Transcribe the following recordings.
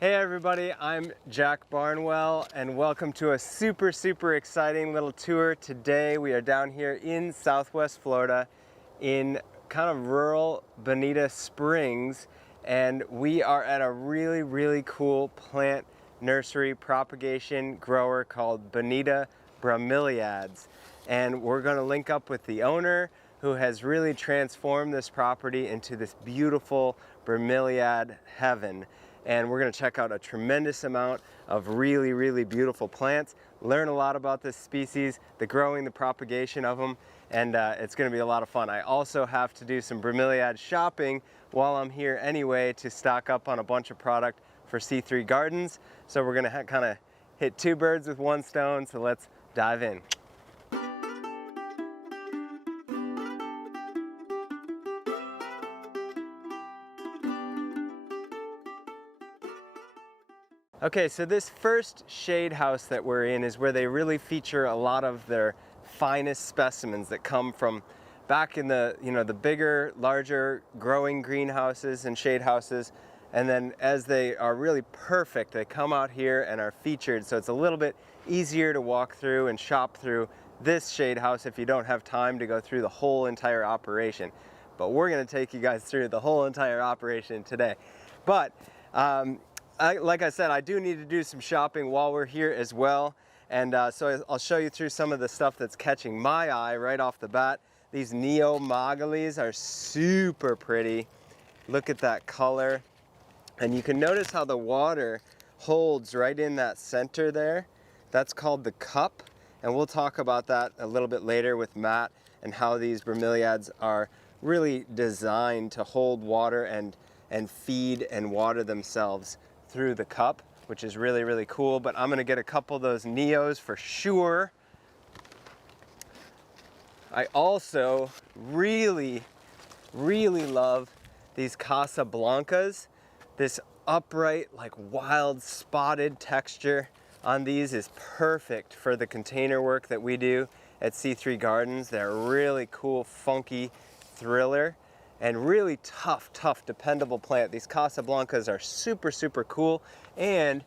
Hey everybody, I'm Jack Barnwell and welcome to a super exciting little tour. Today we are down here in Southwest Florida in kind of rural Bonita Springs, and we are at a really cool plant nursery propagation grower called Bonita Bromeliads. And we're going to link up with the owner who has really transformed this property into this beautiful bromeliad heaven. And we're going to check out a tremendous amount of really beautiful plants, learn a lot about this species, the growing, the propagation of them, and it's going to be a lot of fun. I also have to do some bromeliad shopping while I'm here anyway to stock up on a bunch of product for C3 Gardens. So we're going to kind of hit two birds with one stone, so let's dive in. Okay, so this first shade house that we're in is where they really feature a lot of their finest specimens that come from back in the, the bigger, larger growing greenhouses and shade houses. And then as they are really perfect, they come out here and are featured. So it's a little bit easier to walk through and shop through this shade house if you don't have time to go through the whole entire operation. But we're gonna take you guys through the whole entire operation today. But, like I said, I do need to do some shopping while we're here as well. And so I'll show you through some of the stuff that's catching my eye right off the bat. These Neo-Mogalies are super pretty. Look at that color. And you can notice how the water holds right in that center there. That's called the cup. And we'll talk about that a little bit later with Matt and how these bromeliads are really designed to hold water and feed and water themselves through the cup, which is really cool. But I'm gonna get a couple of those Neos for sure. I also really love these Casablancas. This upright, like wild spotted texture on these is perfect for the container work that we do at C3 Gardens. They're really cool, funky thriller and really tough, dependable plant. These Casablancas are super cool, and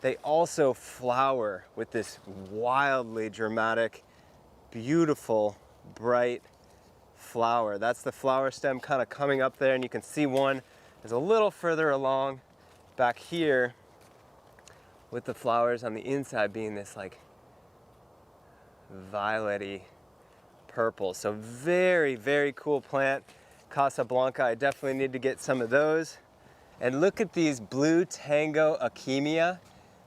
they also flower with this wildly dramatic, beautiful, bright flower. That's the flower stem kind of coming up there, and you can see one is a little further along back here with the flowers on the inside being this like violet-y purple. So very cool plant. Casablanca, I definitely need to get some of those. And look at these blue Tango Achemia.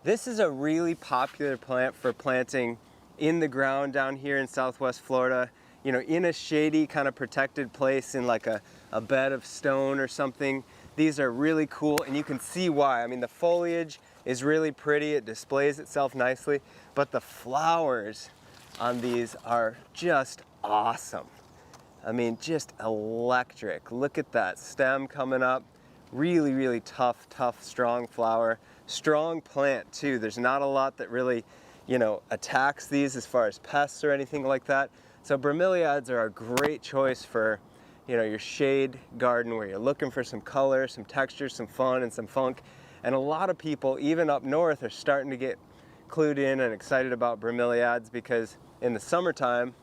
This is a really popular plant for planting in the ground down here in Southwest Florida, in a shady kind of protected place in like a bed of stone or something. These are really cool, and you can see why. I mean, the foliage is really pretty, it displays itself nicely, but the flowers on these are just awesome. I mean, just electric. Look at that stem coming up. Really tough, strong flower. Strong plant too. There's not a lot that really, attacks these as far as pests or anything like that. So bromeliads are a great choice for, your shade garden where you're looking for some color, some texture, some fun, and some funk. And a lot of people, even up north, are starting to get clued in and excited about bromeliads because in the summertime,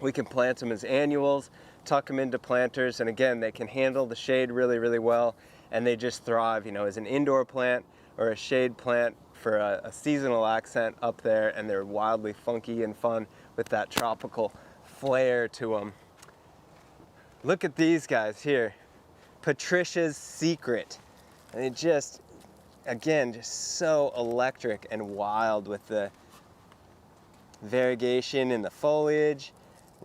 we can plant them as annuals, tuck them into planters, and again, they can handle the shade really well, and they just thrive, as an indoor plant or a shade plant for a seasonal accent up there, and they're wildly funky and fun with that tropical flair to them. Look at these guys here. Patricia's Secret. And it just, again, just so electric and wild with the variegation in the foliage.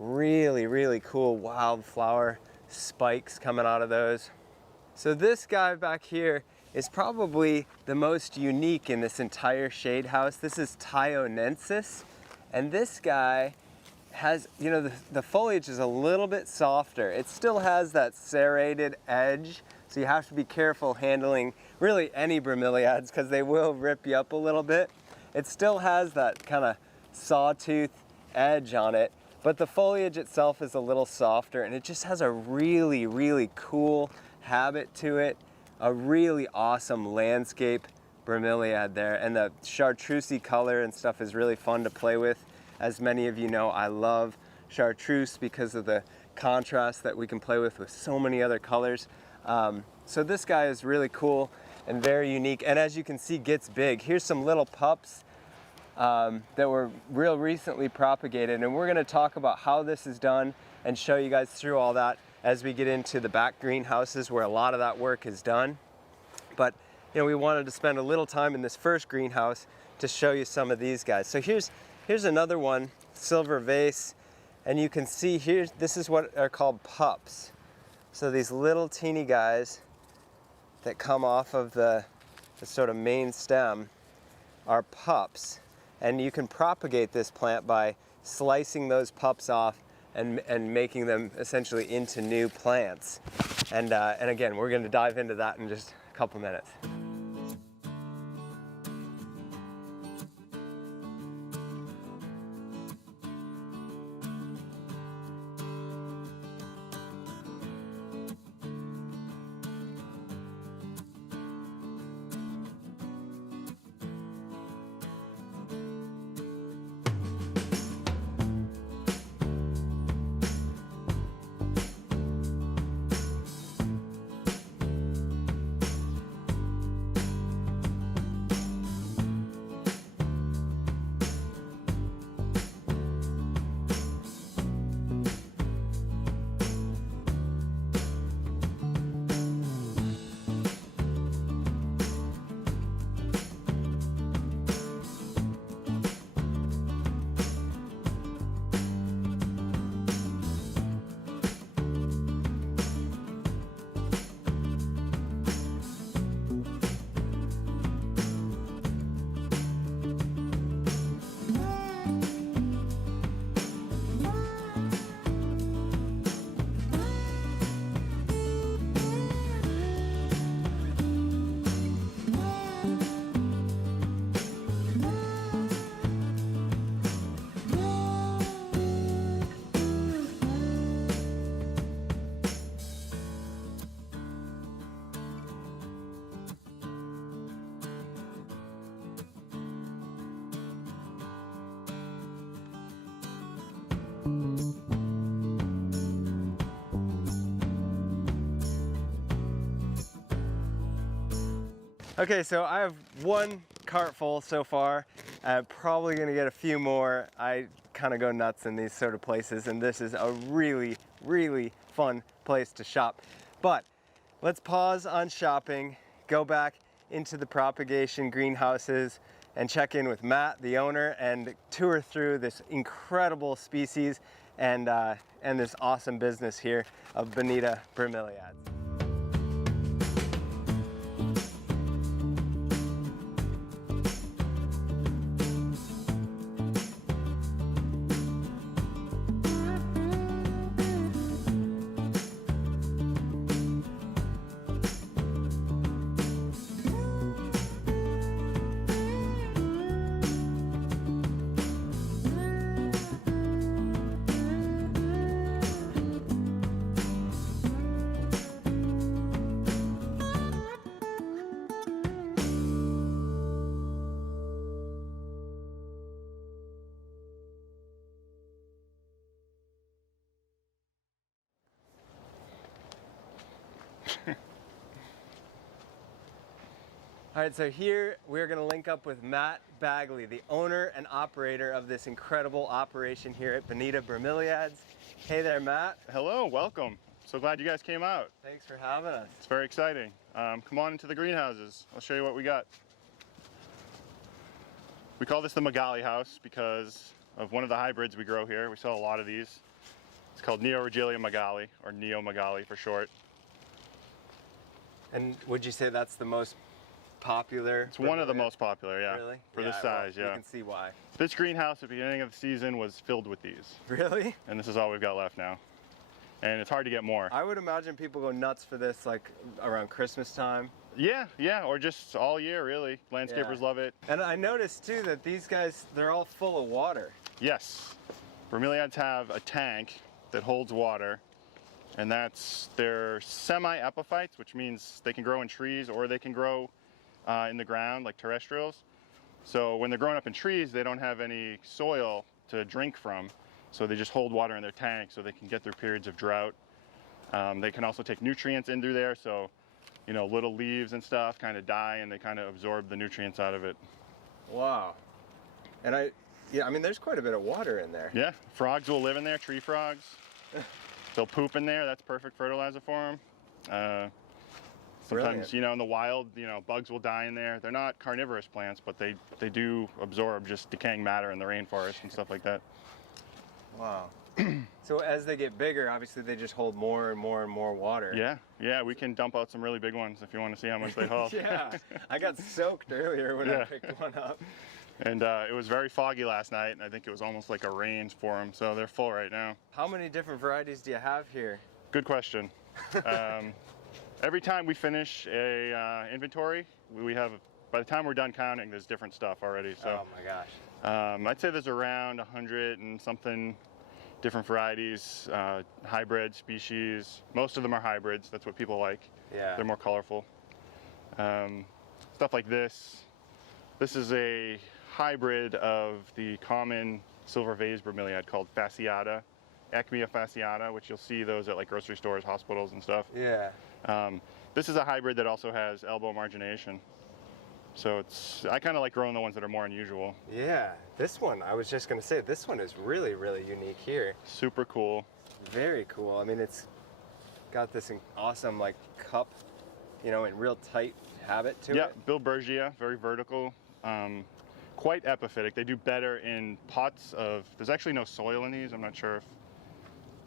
Really cool wildflower spikes coming out of those. So this guy back here is probably the most unique in this entire shade house. This is Thionensis, and this guy has, the foliage is a little bit softer. It still has that serrated edge, so you have to be careful handling really any bromeliads because they will rip you up a little bit. It still has that kind of sawtooth edge on it, but the foliage itself is a little softer, and it just has a really cool habit to it, a really awesome landscape Bromeliad there. And the chartreusey color and stuff is really fun to play with. As many of you know, I love chartreuse because of the contrast that we can play with so many other colors. So this guy is really cool and very unique. And as you can see, gets big. Here's some little pups that were real recently propagated. And we're gonna talk about how this is done and show you guys through all that as we get into the back greenhouses where a lot of that work is done. But you know, we wanted to spend a little time in this first greenhouse to show you some of these guys. So here's another one, silver vase, and you can see here, this is what are called pups. So these little teeny guys that come off of the sort of main stem are pups. And you can propagate this plant by slicing those pups off and making them essentially into new plants. And again, we're going to dive into that in just a couple minutes. Okay, so I have one cart full so far. I'm probably gonna get a few more. I kind of go nuts in these sort of places, and this is a really, really fun place to shop. But let's pause on shopping, go back into the propagation greenhouses, and check in with Matt, the owner, and tour through this incredible species and this awesome business here of Bonita Bromeliads. All right, so here we're gonna link up with Matt Bagley, the owner and operator of this incredible operation here at Bonita Bromeliads. Hey there, Matt. Hello, welcome. So glad you guys came out. Thanks for having us. It's very exciting. Come on into the greenhouses. I'll show you what we got. We call this the Magali house because of one of the hybrids we grow here. We sell a lot of these. It's called Neo-Regelia Magali, or Neo Magali for short. And would you say that's the most popular? It's one of the most popular, yeah. Really? For this size, well, yeah. You can see why. This greenhouse at the beginning of the season was filled with these. Really? And this is all we've got left now. And it's hard to get more. I would imagine people go nuts for this like around Christmas time. Yeah, or just all year really. Landscapers love it. And I noticed too that these guys, they're all full of water. Yes. Bromeliads have a tank that holds water, and they're semi-epiphytes, which means they can grow in trees or they can grow in the ground, like terrestrials. So when they're growing up in trees, they don't have any soil to drink from. So they just hold water in their tank so they can get through periods of drought. They can also take nutrients in through there. So, you know, little leaves and stuff kind of die and they kind of absorb the nutrients out of it. Wow. And yeah, I mean, there's quite a bit of water in there. Yeah, frogs will live in there, tree frogs. They'll poop in there. That's perfect fertilizer for them. Sometimes, Brilliant. you know, in the wild, you know, bugs will die in there. They're not carnivorous plants, but they do absorb just decaying matter in the rainforest and stuff like that. Wow. So as they get bigger, obviously they just hold more and more and more water. Yeah, we can dump out some really big ones if you want to see how much they hold. Yeah, I got soaked earlier when I picked one up. And it was very foggy last night, and I think it was almost like a rain for them, so they're full right now. How many different varieties do you have here? Good question. Every time we finish a inventory, we have, by the time we're done counting, there's different stuff already. So, oh my gosh. I'd say there's around 100 and something different varieties, hybrid species. Most of them are hybrids. That's what people like. Yeah. They're more colorful. Stuff like this. This is a hybrid of the common silver vase bromeliad called fasciata, Acmea fasciata, which you'll see those at like grocery stores, hospitals and stuff. Yeah. This is a hybrid that also has elbow margination. So I kind of like growing the ones that are more unusual. Yeah, this one, I was just gonna say, this one is really, really unique here. Super cool. Very cool. I mean, it's got this awesome like cup, you know, in real tight habit to it. Yeah, Bilbergia, very vertical. Quite epiphytic. They do better in pots there's actually no soil in these. I'm not sure if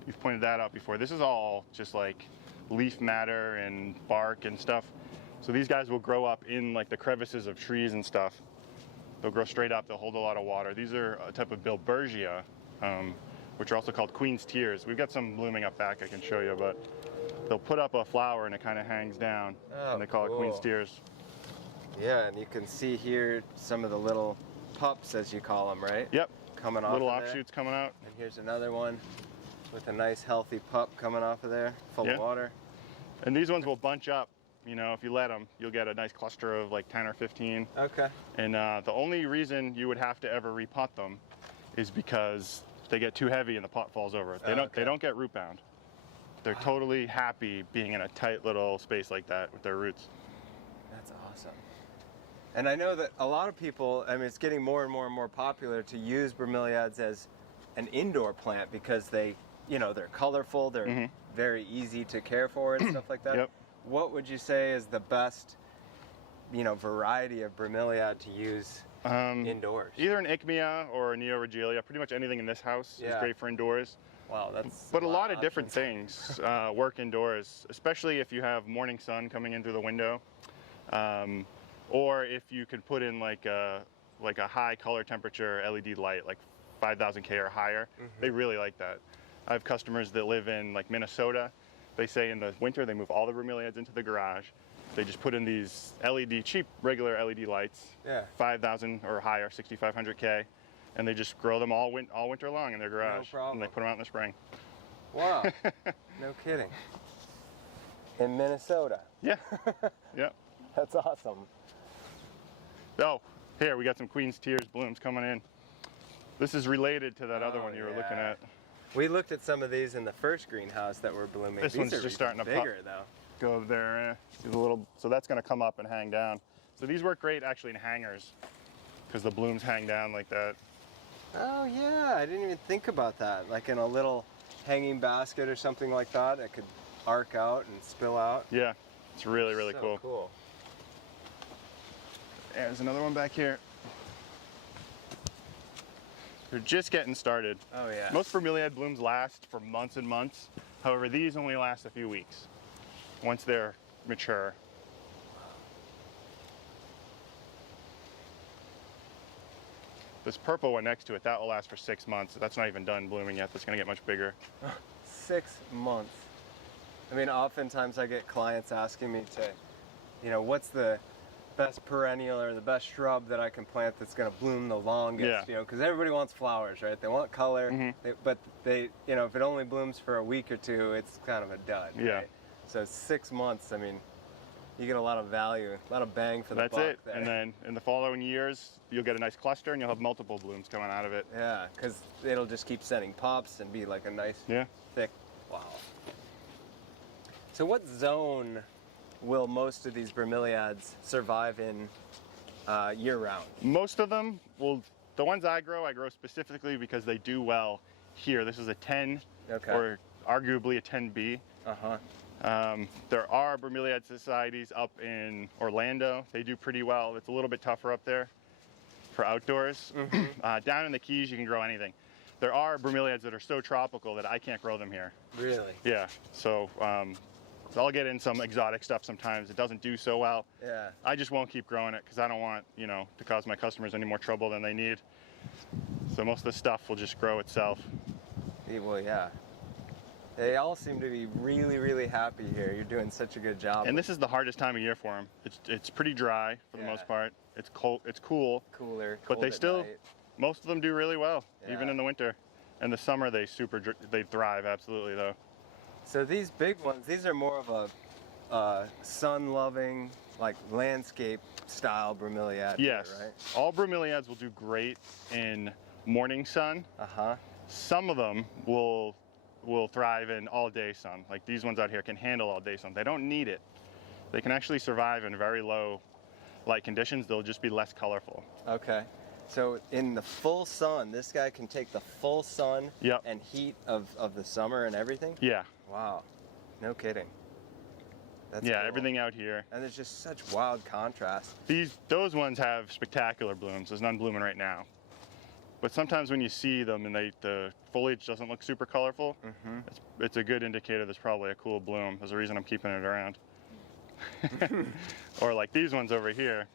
you've pointed that out before. This is all just like leaf matter and bark and stuff. So these guys will grow up in like the crevices of trees and stuff. They'll grow straight up, they'll hold a lot of water. These are a type of Bilbergia, which are also called Queen's Tears. We've got some blooming up back I can show you, but they'll put up a flower and it kind of hangs down, and they call it Queen's Tears. Yeah, and you can see here some of the little pups, as you call them, right? Yep. Coming off little of there. offshoots coming out. And here's another one with a nice healthy pup coming off of there, full of water. And these ones will bunch up. You know, if you let them, you'll get a nice cluster of like 10 or 15. Okay. And the only reason you would have to ever repot them is because they get too heavy and the pot falls over. They don't get root bound. They're totally happy being in a tight little space like that with their roots. That's awesome. And I know that a lot of people, I mean, it's getting more and more and more popular to use bromeliads as an indoor plant because they, you know, they're colorful, they're very easy to care for and stuff like that. Yep. What would you say is the best, you know, variety of bromeliad to use indoors? Either an Acmea or a Neoregelia. Pretty much anything in this house is great for indoors. Wow, that's. But a lot of different things work indoors, especially if you have morning sun coming in through the window, or if you could put in like a high color temperature LED light, like 5,000 K or higher. They really like that. I have customers that live in like Minnesota. They say in the winter they move all the bromeliads into the garage. They just put in these cheap regular LED lights, 5,000 or higher, 6,500 K, and they just grow them all winter long in their garage. No problem. And they put them out in the spring. Wow, no kidding. In Minnesota. Yeah, yeah. That's awesome. Oh, here we got some Queen's Tears blooms coming in. This is related to that other one you were looking at. We looked at some of these in the first greenhouse that were blooming. This These one's are just starting to bigger, pop. though. Go there, see the little. So that's going to come up and hang down. So these work great actually in hangers because the blooms hang down like that. Oh yeah, I didn't even think about that. Like in a little hanging basket or something like that, it could arc out and spill out. Yeah, it's really, really So cool. There's another one back here. They're just getting started. Oh yeah. Most bromeliad blooms last for months and months. However, these only last a few weeks once they're mature. This purple one next to it, that will last for 6 months. That's not even done blooming yet. That's going to get much bigger. 6 months. I mean, oftentimes I get clients asking me to, you know, what's the best perennial or the best shrub that I can plant that's going to bloom the longest, you know, because everybody wants flowers, right? They want color, but they, you know, if it only blooms for a week or two, it's kind of a dud, right? So 6 months, I mean, You get a lot of value, a lot of bang for the That's buck it. there. And then in the following years, you'll get a nice cluster and you'll have multiple blooms coming out of it. Yeah, because it'll just keep sending pops and be like a nice, thick, wow. So what zone will most of these bromeliads survive in year-round? Most of them will, the ones I grow specifically because they do well here. This is a 10, or arguably a 10B. There are Bromeliad societies up in Orlando. They do pretty well. It's a little bit tougher up there for outdoors. Down in the Keys, you can grow anything. There are Bromeliads that are so tropical that I can't grow them here. Really? Yeah, so I'll get in some exotic stuff sometimes. It doesn't do so well. Yeah. I just won't keep growing it because I don't want, you know, to cause my customers any more trouble than they need. So most of the stuff will just grow itself. Well, yeah. They all seem to be really, really happy here. You're doing such a good job. And this is the hardest time of year for them. It's pretty dry for the most part. It's cold. It's cool. Cooler. But they still, night. most of them do really well, even in the winter. In the summer, they thrive absolutely though. So these big ones, these are more of a sun-loving, like landscape style bromeliad. Yes. Here, right? All bromeliads will do great in morning sun. Some of them will thrive in all-day sun. Like these ones out here can handle all-day sun. They don't need it. They can actually survive in very low light conditions. They'll just be less colorful. Okay. So in the full sun, this guy can take the full sun and heat of the summer and everything? Yeah. Wow. No kidding. That's cool. Everything out here. And there's just such wild contrast. Those ones have spectacular blooms. There's none blooming right now. But sometimes when you see them and the foliage doesn't look super colorful, it's a good indicator there's probably a cool bloom. There's a reason I'm keeping it around. Or like these ones over here,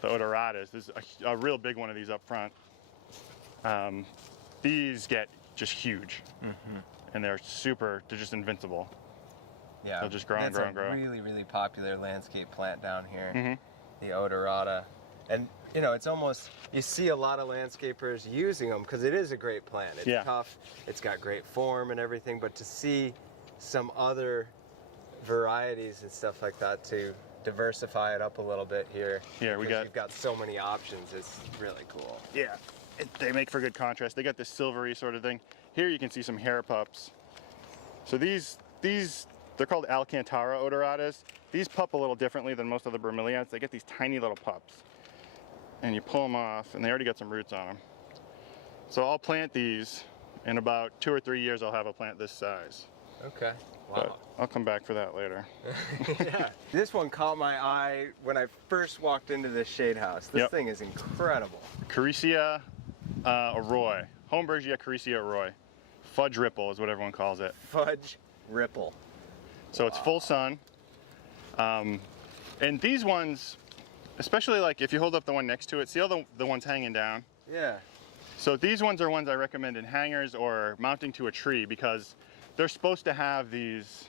the odoratas. There's a real big one of these up front. These get just huge. And they're just invincible. Yeah, they'll just grow and grow and grow. It's a really, really popular landscape plant down here, the odorata. And you know, it's almost, you see a lot of landscapers using them because it is a great plant. It's tough, it's got great form and everything, but to see some other varieties and stuff like that to diversify it up a little bit here. You've got so many options, it's really cool. Yeah, they make for good contrast. They got this silvery sort of thing. Here you can see some hair pups. So these they're called Alcantara odoratas. These pup a little differently than most of the bromeliads. They get these tiny little pups. And you pull them off, and they already got some roots on them. So I'll plant these. In about 2 or 3 years, I'll have a plant this size. Okay. Wow. But I'll come back for that later. This one caught my eye when I first walked into this shade house. This thing is incredible. Caricia Arroy. Homburgia Caricia Arroy. Fudge Ripple is what everyone calls it. Fudge Ripple. So it's full sun. And these ones, especially like if you hold up the one next to it, see all the ones hanging down? Yeah. So these ones are ones I recommend in hangers or mounting to a tree because they're supposed to have these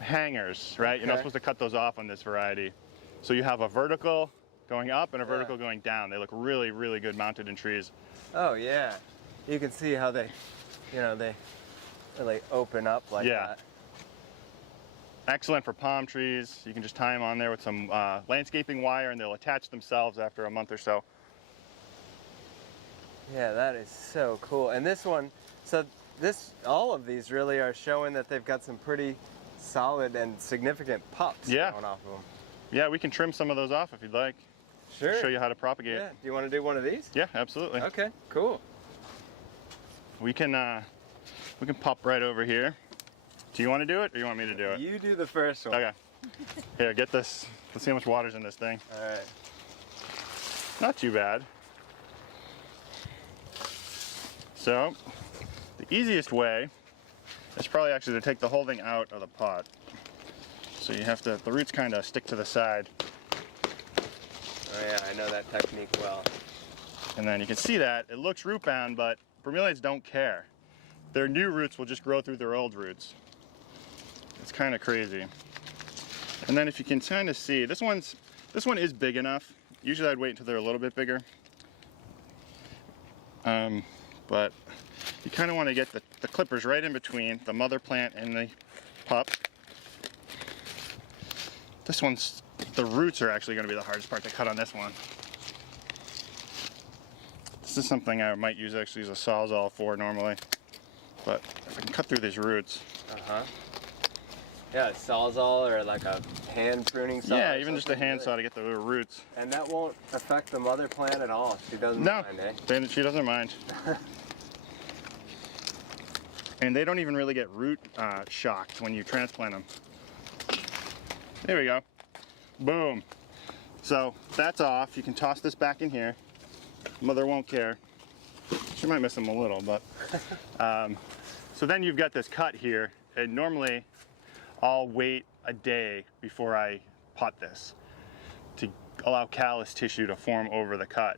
hangers, right? You're not supposed to cut those off on this variety. So you have a vertical going up and a vertical going down. They look really, really good mounted in trees. Oh yeah. You can see how they, you know, they really open up like that. Excellent for palm trees. You can just tie them on there with some landscaping wire and they'll attach themselves after a month or so. Yeah, that is so cool. And this one, so all of these really are showing that they've got some pretty solid and significant pups going off of them. Yeah, we can trim some of those off if you'd like. Sure. Show you how to propagate. Yeah. Do you want to do one of these? Yeah, absolutely. Okay, cool. We can pop right over here. Do you want to do it or you want me to do it? You do the first one. Okay. Here, get this. Let's see how much water's in this thing. All right. Not too bad. So, the easiest way is probably actually to take the whole thing out of the pot. So you have to, the roots kind of stick to the side. Oh yeah, I know that technique well. And then you can see that, it looks root bound, but bromeliads don't care. Their new roots will just grow through their old roots. It's kind of crazy. And then if you can kind of see, this one is big enough. Usually I'd wait until they're a little bit bigger. But you kind of want to get the clippers right in between the mother plant and the pup. This one's, the roots are actually going to be the hardest part to cut on this one. This is something I might use actually as a sawzall for normally, but if I can cut through these roots. Yeah, a sawzall or like a hand pruning saw. Yeah, even just a hand saw to get the little roots. And that won't affect the mother plant at all. She doesn't No, mind, eh? she doesn't mind. And they don't even really get root shocked when you transplant them. There we go. Boom. So that's off. You can toss this back in here. Mother won't care. She might miss them a little, but. So then you've got this cut here, and normally I'll wait a day before I pot this to allow callus tissue to form over the cut.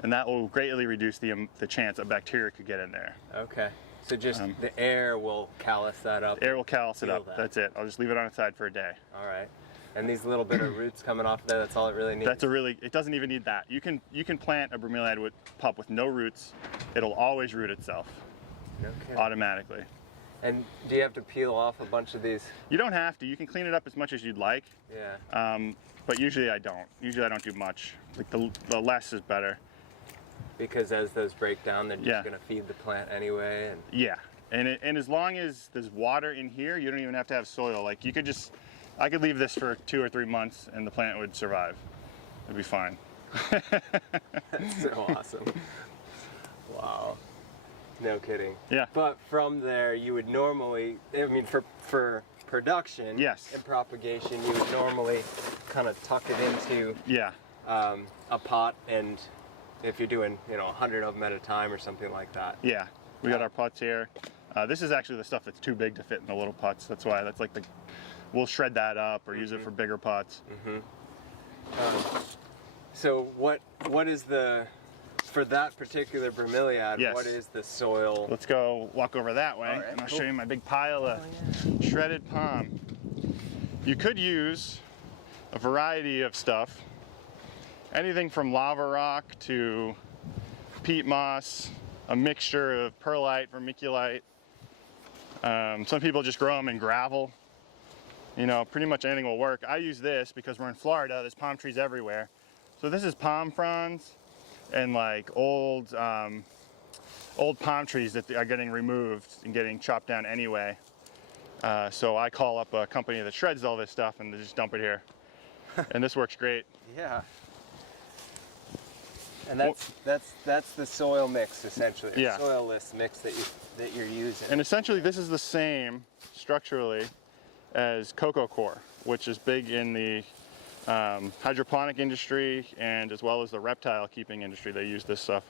And that will greatly reduce the chance a bacteria could get in there. Okay. So just the air will callus that up? Air will callus it up. That's it. I'll just leave it on its side for a day. All right. And these little bit of roots coming off there, that's all it really needs? It doesn't even need that. You can plant a bromeliad pup with no roots. It'll always root itself. No kidding. Automatically. And do you have to peel off a bunch of these? You don't have to. You can clean it up as much as you'd like. Yeah. But usually I don't. Usually I don't do much. Like the less is better. Because as those break down, they're just Yeah. going to feed the plant anyway. And Yeah. And as long as there's water in here, you don't even have to have soil. Like you could just, I could leave this for 2 or 3 months and the plant would survive. It'd be fine. That's so awesome. Wow. No kidding. Yeah. But from there, you would normally, I mean, for production Yes. and propagation, you would normally kind of tuck it into Yeah. a pot, and if you're doing, 100 of them at a time or something like that. Yeah. We got our pots here. This is actually the stuff that's too big to fit in the little pots. That's why we'll shred that up or use it for bigger pots. So what is for that particular bromeliad, Yes. what is the soil? Let's go walk over that way, All right, and I'll cool. show you my big pile of shredded palm. You could use a variety of stuff. Anything from lava rock to peat moss, a mixture of perlite, vermiculite. Some people just grow them in gravel. Pretty much anything will work. I use this because we're in Florida, there's palm trees everywhere. So this is palm fronds and like old palm trees that are getting removed and getting chopped down anyway. So I call up a company that shreds all this stuff and they just dump it here. And this works great. Yeah. And that's the soil mix essentially. Yeah. Soilless mix that you're using. And essentially this is the same structurally as cocoa coir, which is big in the hydroponic industry and as well as the reptile keeping industry. They use this stuff.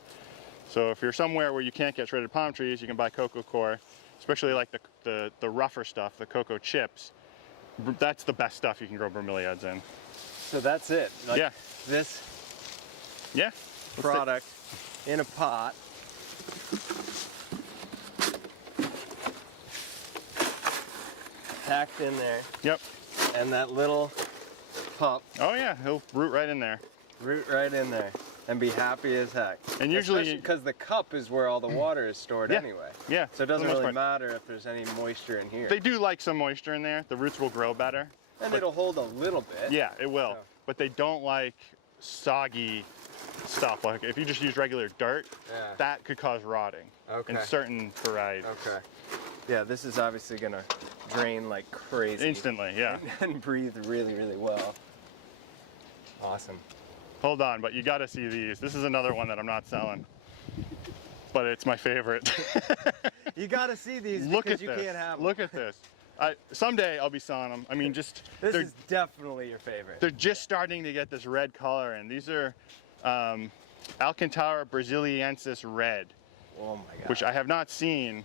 So if you're somewhere where you can't get shredded palm trees, you can buy cocoa coir, especially like the rougher stuff, the cocoa chips. That's the best stuff you can grow bromeliads in. So that's it. Like Yeah. This Yeah. product in a pot. Packed in there. Yep. And that little pup Oh yeah, he'll root right in there. root right in there and be happy as heck. And usually, because the cup is where all the water is stored Yeah. anyway. yeah. So it doesn't for the most really part. matter if there's any moisture in here. They do like some moisture in there. The roots will grow better. And but- it'll hold a little bit. Yeah, it will. So- But they don't like soggy stuff. Like if you just use regular dirt, Yeah. that could cause rotting in Okay. certain varieties. Okay. Yeah, this is obviously gonna drain like crazy. Instantly, yeah. And breathe really, really well. Awesome. Hold on, but you gotta see these. This is another one that I'm not selling. But it's my favorite. You gotta see these Look because at you this. can't have them. Look at this. Someday I'll be selling them. I mean, This they're, is definitely your favorite. they're just starting to get this red color in. These are Alcantara Brasiliensis red, Oh my god. which I have not seen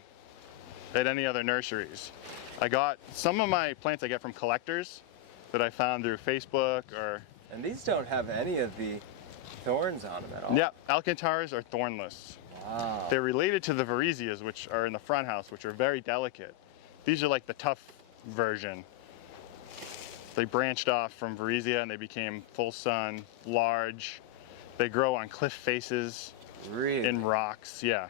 at any other nurseries. I got some of my plants I get from collectors that I found through Facebook or. And these don't have any of the thorns on them at all. Yeah, Alcantaras are thornless. Wow. They're related to the varieties, which are in the front house, which are very delicate. These are like the tough version. They branched off from Variesia and they became full sun, large. They grow on cliff faces, Really? in rocks, yeah.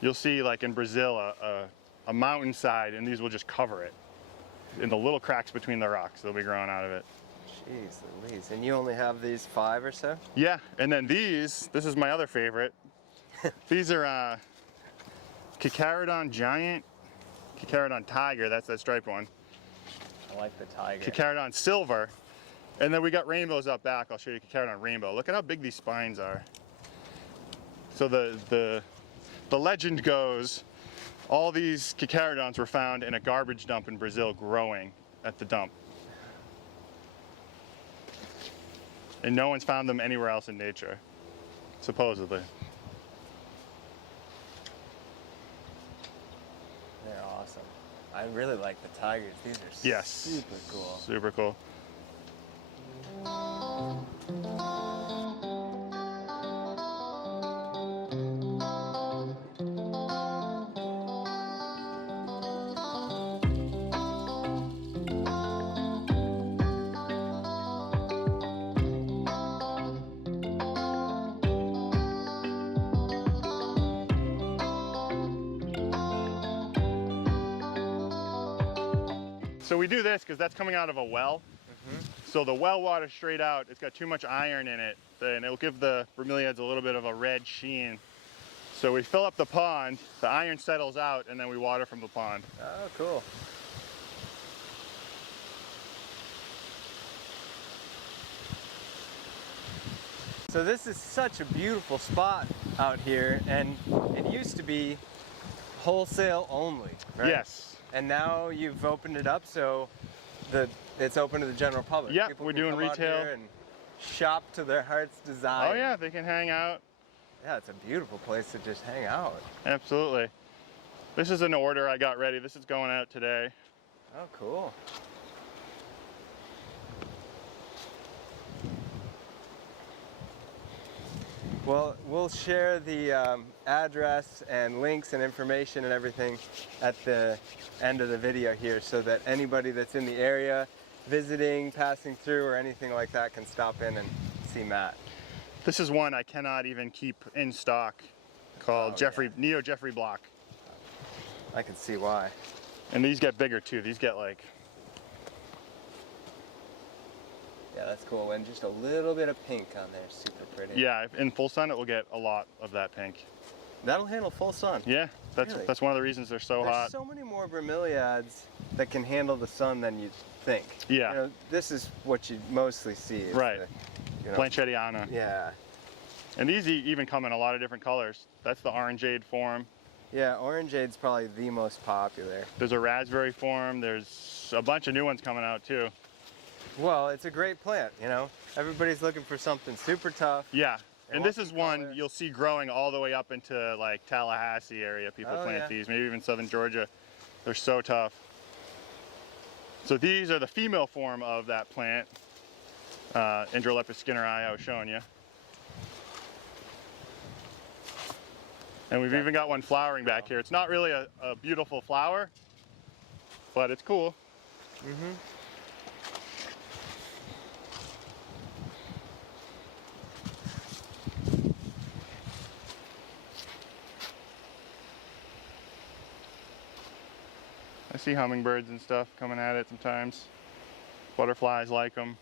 You'll see like in Brazil a mountainside and these will just cover it. in the little cracks between the rocks. They'll be growing out of it. Jeez Louise. And you only have these 5 or so? Yeah, and then this is my other favorite. These are Cacarodon Giant, Cacarodon Tiger, that's that striped one. I like the tiger. Cacarodon Silver, and then we got rainbows up back. I'll show you Cacarodon Rainbow. Look at how big these spines are. So the legend goes, all these Cacarodons were found in a garbage dump in Brazil growing at the dump. And no one's found them anywhere else in nature, supposedly. They're awesome. I really like the tigers. These are Yes. super cool. Super cool. So we do this because that's coming out of a well. So the well water straight out, it's got too much iron in it, and it'll give the bromeliads a little bit of a red sheen. So we fill up the pond, the iron settles out, and then we water from the pond. Oh, cool. So this is such a beautiful spot out here, and it used to be wholesale only, right? Yes. And now you've opened it up so it's open to the general public. Yeah, People we're can doing come out retail. here and shop to their heart's desire. Oh yeah, they can hang out. Yeah, it's a beautiful place to just hang out. Absolutely. This is an order I got ready. This is going out today. Oh, cool. Well, we'll share the address and links and information and everything at the end of the video here so that anybody that's in the area visiting, passing through, or anything like that can stop in and see Matt. This is one I cannot even keep in stock called Neo Jeffrey Block. I can see why. And these get bigger too. These get like... Yeah, that's cool. And just a little bit of pink on there, super pretty. Yeah, in full sun it will get a lot of that pink. That'll handle full sun. Yeah, Really? that's one of the reasons they're so There's hot. so many more bromeliads that can handle the sun than you'd think. Yeah. You know, this is what you mostly see. Is Right. The, you know, Blanchettiana. Yeah. And these even come in a lot of different colors. That's the orangeade form. Yeah, orangeade's probably the most popular. There's a raspberry form. There's a bunch of new ones coming out too. Well, it's a great plant, you know. Everybody's looking for something super tough. Yeah. They And want this is some one color. you'll see growing all the way up into like Tallahassee area. People Oh, plant yeah. these, maybe even southern Georgia. They're so tough. So these are the female form of that plant, Androlepis skinneri I was showing you. And we've even got one flowering back here. It's not really a beautiful flower, but it's cool. Mm-hmm. I see hummingbirds and stuff coming at it sometimes. Butterflies like them.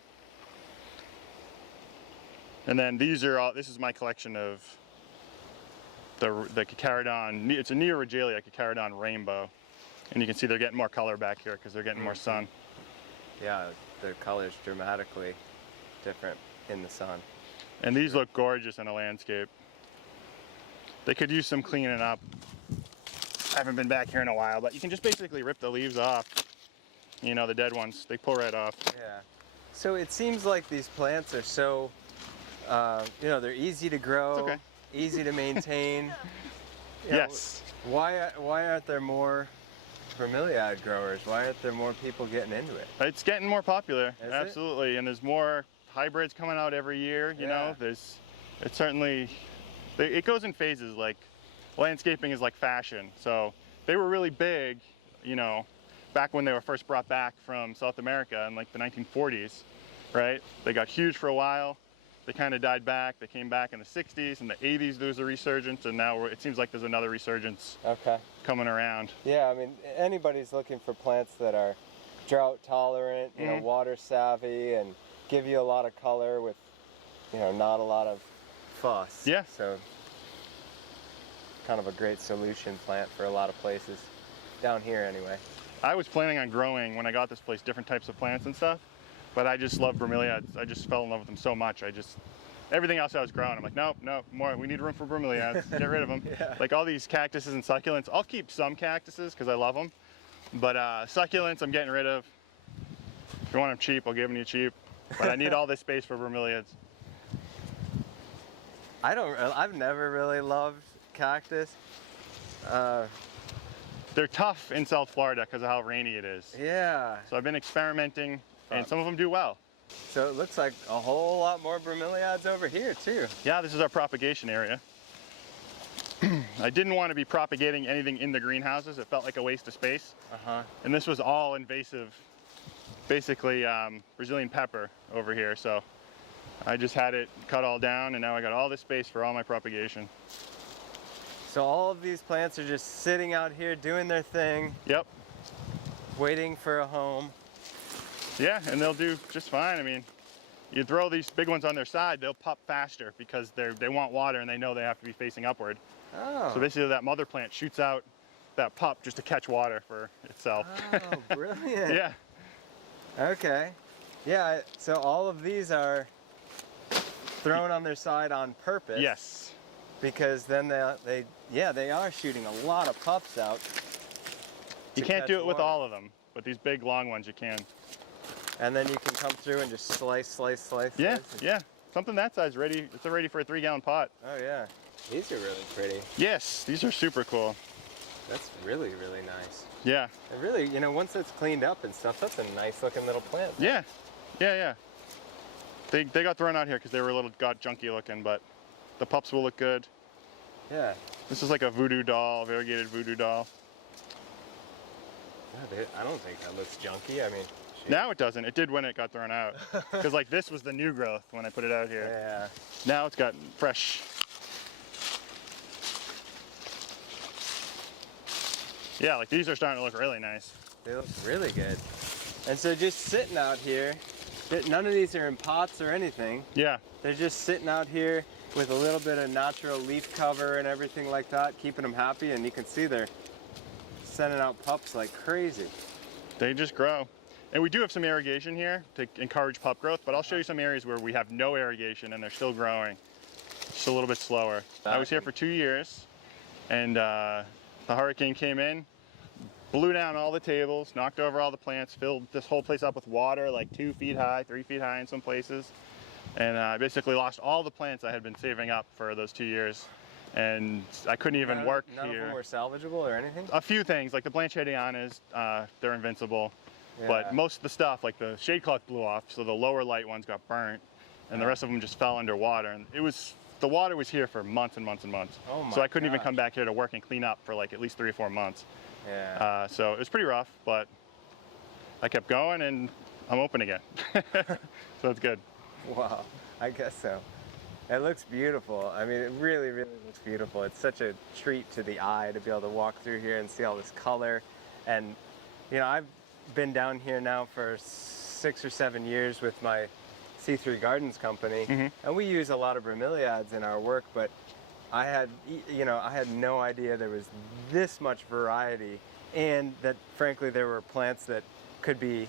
And then these are all, this is my collection of the Cacarodon, it's a Neoregalia Cacarodon Rainbow. And you can see they're getting more color back here because they're getting more sun. Yeah, their color's dramatically different in the sun. And these look gorgeous in a landscape. They could use some cleaning up. I haven't been back here in a while, but you can just basically rip the leaves off. You know, the dead ones, they pull right off. Yeah. So it seems like these plants are so, you know, they're easy to grow, okay. easy to maintain. You know, Yes. Why aren't there more bromeliad growers? Why aren't there more people getting into it? It's getting more popular, Is it? absolutely. And there's more hybrids coming out every year, you know. It's certainly, it goes in phases. Like landscaping is like fashion. So they were really big, you know, back when they were first brought back from South America in like the 1940s, right? They got huge for a while. They kind of died back. They came back in the 60s. In the 80s, there was a resurgence, and now it seems like there's another resurgence Okay. coming around. Yeah, I mean, anybody's looking for plants that are drought tolerant, you know, water savvy, and give you a lot of color with, you know, not a lot of fuss. Yeah. So kind of a great solution plant for a lot of places down here anyway. I was planning on growing, when I got this place, different types of plants and stuff, but I just love bromeliads. I just fell in love with them so much. Everything else I was growing, I'm like, nope, more. We need room for bromeliads. Get rid of them. Yeah. Like all these cactuses and succulents. I'll keep some cactuses because I love them, but succulents I'm getting rid of. If you want them cheap, I'll give them to you cheap. But I need all this space for bromeliads. I've never really loved cactus. They're tough in South Florida because of how rainy it is. Yeah. So I've been experimenting, and some of them do well. So it looks like a whole lot more bromeliads over here too. Yeah, this is our propagation area. I didn't want to be propagating anything in the greenhouses. It felt like a waste of space. And this was all invasive, basically Brazilian pepper over here. So I just had it cut all down, and now I got all this space for all my propagation. So all of these plants are just sitting out here doing their thing. Yep. Waiting for a home. Yeah, and they'll do just fine. I mean, you throw these big ones on their side, they'll pop faster because they want water and they know they have to be facing upward. Oh. So basically that mother plant shoots out that pup just to catch water for itself. Oh, brilliant. Yeah. Okay. Yeah, so all of these are thrown on their side on purpose. Yes. Because then they are shooting a lot of pups out. You can't do it with all of them, but these big long ones you can. And then you can come through and just slice. Yeah, yeah. Something that size ready. It's ready for a 3-gallon pot. Oh yeah. These are really pretty. Yes, these are super cool. That's really, really nice. Yeah. And really, you know, once it's cleaned up and stuff, that's a nice looking little plant. Yeah, yeah. They got thrown out here because they were got junky looking, but the pups will look good. Yeah. This is like a voodoo doll, variegated voodoo doll. Yeah, I don't think that looks junky. I mean, shoot. Now it doesn't. It did when it got thrown out. Because like this was the new growth when I put it out here. Yeah. Now it's got fresh. Yeah, like these are starting to look really nice. They look really good. And so just sitting out here, none of these are in pots or anything. Yeah. They're just sitting out here with a little bit of natural leaf cover and everything like that, keeping them happy, and you can see they're sending out pups like crazy. They just grow. And we do have some irrigation here to encourage pup growth, but I'll show you some areas where we have no irrigation and they're still growing. Just a little bit slower. I was here for 2 years, and the hurricane came in, blew down all the tables, knocked over all the plants, filled this whole place up with water, like 2 feet high, 3 feet high in some places. And I basically lost all the plants I had been saving up for those 2 years. And I couldn't even work here. None of them were salvageable or anything? A few things, like the Blanchedianas, they're invincible. Yeah. But most of the stuff, like the shade cloth blew off, so the lower light ones got burnt, and the rest of them just fell underwater. And the water was here for months and months and months. Oh my so I couldn't even gosh. come back here to work and clean up for like at least 3 or 4 months. Yeah. So it was pretty rough, but I kept going and I'm open again. So that's good. Wow, I guess so. It looks beautiful. I mean, it really, really looks beautiful. It's such a treat to the eye to be able to walk through here and see all this color. And, you know, I've been down here now for 6 or 7 years with my C3 Gardens company, and we use a lot of bromeliads in our work, but I had no idea there was this much variety, and that frankly there were plants that could be,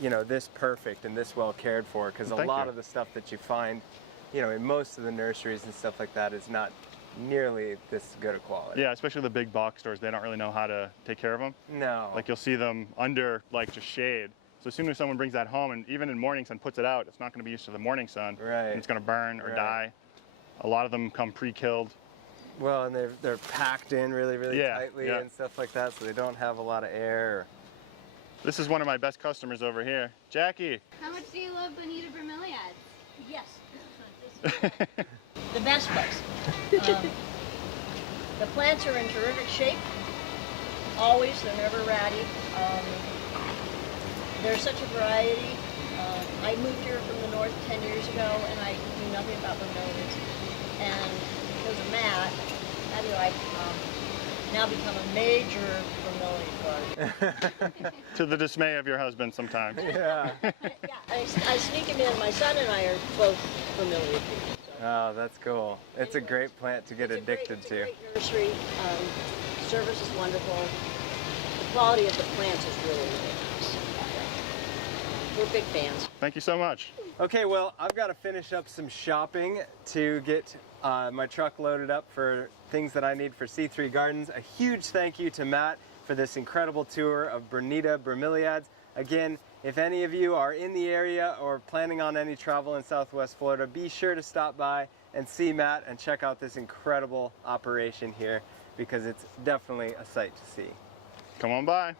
you know, this perfect and this well cared for, because a lot of the stuff that you find, you know, in most of the nurseries and stuff like that is not nearly this good a quality. Yeah, especially the big box stores, they don't really know how to take care of them. No. Like you'll see them under like just shade. So as soon as someone brings that home, and even in morning sun puts it out, it's not going to be used to the morning sun. Right. And it's going to burn or die. A lot of them come pre-killed. Well, and they're packed in really, really tightly and stuff like that, so they don't have a lot of air. This is one of my best customers over here. Jackie. How much do you love Bonita Bromeliads? Yes. The best ones. The plants are in terrific shape. Always, they're never ratty. They're such a variety. I moved here from the north 10 years ago, and I knew nothing about bromeliads. And because of Matt, I've now become a major bromelia garden. To the dismay of your husband sometimes. Yeah. Yeah, I sneak him in. My son and I are both familiar with people. So. Oh, that's cool. It's a great plant to get It's a addicted it's to. a great nursery. Service is wonderful. The quality of the plants is really, really nice. We're big fans. Thank you so much. Okay, well, I've got to finish up some shopping to get my truck loaded up for things that I need for C3 Gardens. A huge thank you to Matt for this incredible tour of Bonita Bromeliads. Again, if any of you are in the area or planning on any travel in Southwest Florida, be sure to stop by and see Matt and check out this incredible operation here because it's definitely a sight to see. Come on by.